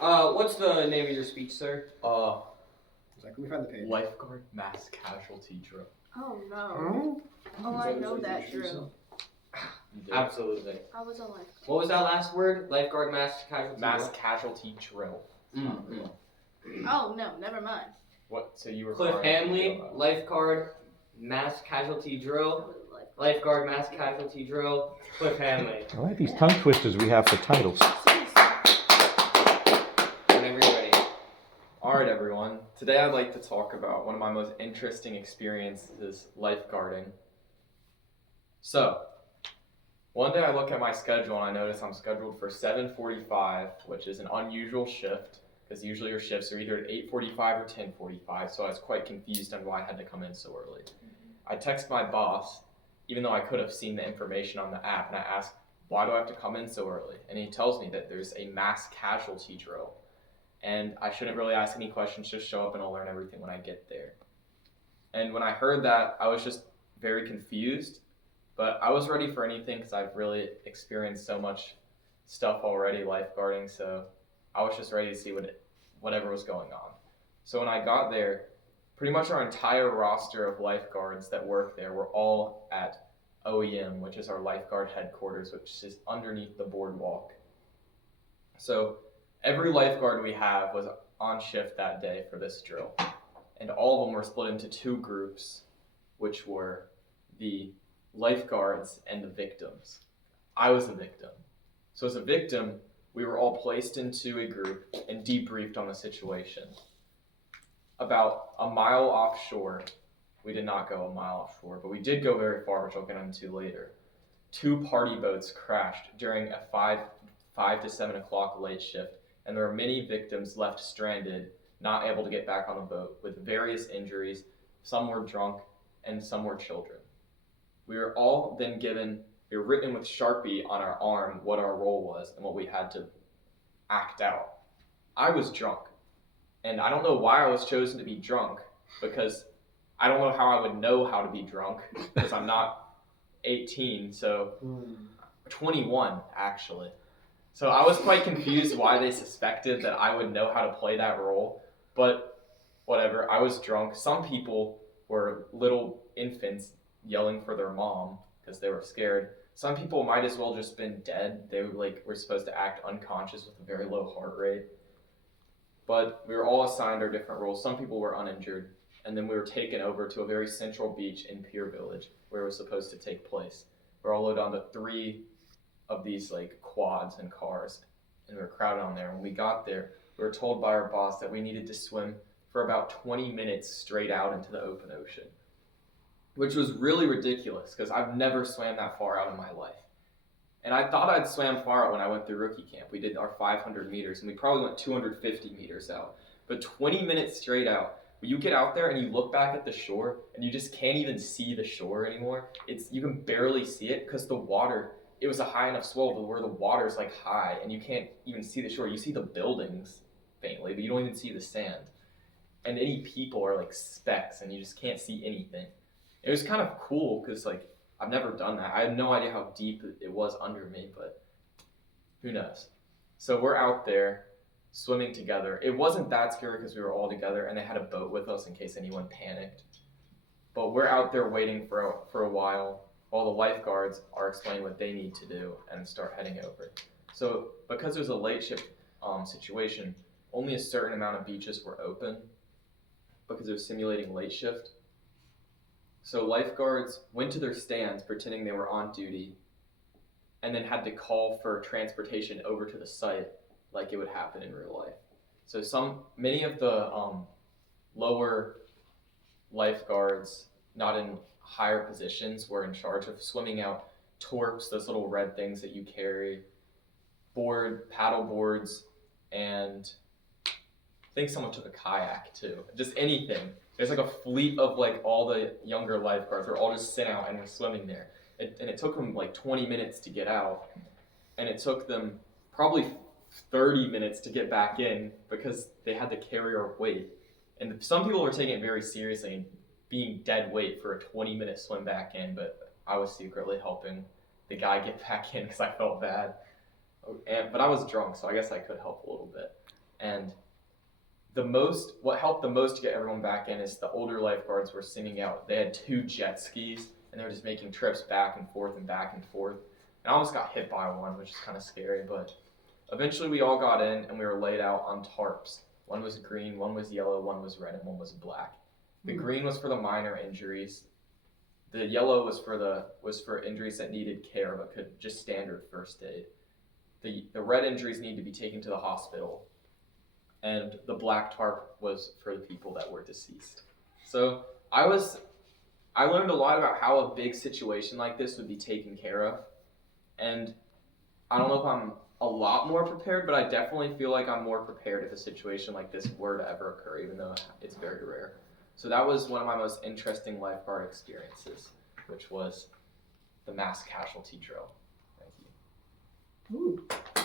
What's the name of your speech, sir? Can we find the page? Lifeguard mass casualty drill. Oh no. Oh, I know that drill. Absolutely. I was a lifeguard. What was that last word? Lifeguard mass casualty. Mass casualty drill. Mm-hmm. Oh no, never mind. What? So you were CLIFF20251110 lifeguard mass casualty drill. Lifeguard mass casualty drill. CLIFF20251110. I like these tongue twisters we have for titles. Whenever you're ready. Alright everyone, today I'd like to talk about one of my most interesting experiences lifeguarding. So, one day I look at my schedule and I notice I'm scheduled for 7:45, which is an unusual shift, because usually your shifts are either at 8:45 or 10:45, so I was quite confused on why I had to come in so early. I text my boss, even though I could have seen the information on the app, and I ask, why do I have to come in so early? And he tells me that there's a mass casualty drill. And I shouldn't really ask any questions, just show up and I'll learn everything when I get there. And when I heard that, I was just very confused, but I was ready for anything because I've really experienced so much stuff already lifeguarding, so I was just ready to see whatever was going on. So when I got there, pretty much our entire roster of lifeguards that work there were all at OEM, which is our lifeguard headquarters, which is underneath the boardwalk. So every lifeguard we have was on shift that day for this drill. And all of them were split into two groups, which were the lifeguards and the victims. I was a victim. So as a victim, we were all placed into a group and debriefed on the situation. About a mile offshore, we did not go a mile offshore, but we did go very far, which I'll get into later. 2 party boats crashed during a 5 to 7 o'clock late shift, and there were many victims left stranded, not able to get back on the boat, with various injuries. Some were drunk, and some were children. We were all then given, we were written with Sharpie on our arm what our role was and what we had to act out. I was drunk, and I don't know why I was chosen to be drunk, because I don't know how I would know how to be drunk, because I'm not 18, so 21 actually. So I was quite confused why they suspected that I would know how to play that role, but whatever, I was drunk. Some people were little infants yelling for their mom because they were scared. Some people might as well just been dead. They were supposed to act unconscious with a very low heart rate. But we were all assigned our different roles. Some people were uninjured, and then we were taken over to a very central beach in Pier Village where it was supposed to take place. We were all loaded onto 3 of these quads and cars, and we were crowded on there. When we got there, we were told by our boss that we needed to swim for about 20 minutes straight out into the open ocean, which was really ridiculous because I've never swam that far out in my life. And I thought I'd swam far out when I went through rookie camp. We did our 500 meters, and we probably went 250 meters out. But 20 minutes straight out, when you get out there and you look back at the shore, and you just can't even see the shore anymore. You can barely see it because the water, it was a high enough swell to where the water's high, and you can't even see the shore. You see the buildings faintly, but you don't even see the sand. And any people are specks, and you just can't see anything. It was kind of cool because I've never done that. I had no idea how deep it was under me, but who knows. So we're out there swimming together. It wasn't that scary because we were all together, and they had a boat with us in case anyone panicked. But we're out there waiting for a while the lifeguards are explaining what they need to do and start heading over. So because it was a late shift situation, only a certain amount of beaches were open because it was simulating late shift. So lifeguards went to their stands pretending they were on duty and then had to call for transportation over to the site like it would happen in real life. So many of the lower lifeguards, not in higher positions, were in charge of swimming out torps, those little red things that you carry, paddle boards, and I think someone took a kayak too. Just anything. There's a fleet of all the younger lifeguards. They're all just sent out and we're swimming there. And it took them 20 minutes to get out, and it took them probably 30 minutes to get back in because they had to carry our weight. And some people were taking it very seriously and being dead weight for a 20-minute swim back in, but I was secretly helping the guy get back in because I felt bad. But I was drunk, so I guess I could help a little bit. And what helped the most to get everyone back in is the older lifeguards were singing out. They had 2 jet skis, and they were just making trips back and forth and back and forth. And I almost got hit by one, which is kind of scary, but eventually we all got in and we were laid out on tarps. One was green, one was yellow, one was red, and one was black. The green was for the minor injuries. The yellow was for injuries that needed care but could just standard first aid. The red injuries need to be taken to the hospital. And the black tarp was for the people that were deceased. So I learned a lot about how a big situation like this would be taken care of. And I don't know if I'm a lot more prepared, but I definitely feel like I'm more prepared if a situation like this were to ever occur, even though it's very rare. So that was one of my most interesting lifeguard experiences, which was the mass casualty drill. Thank you. Ooh.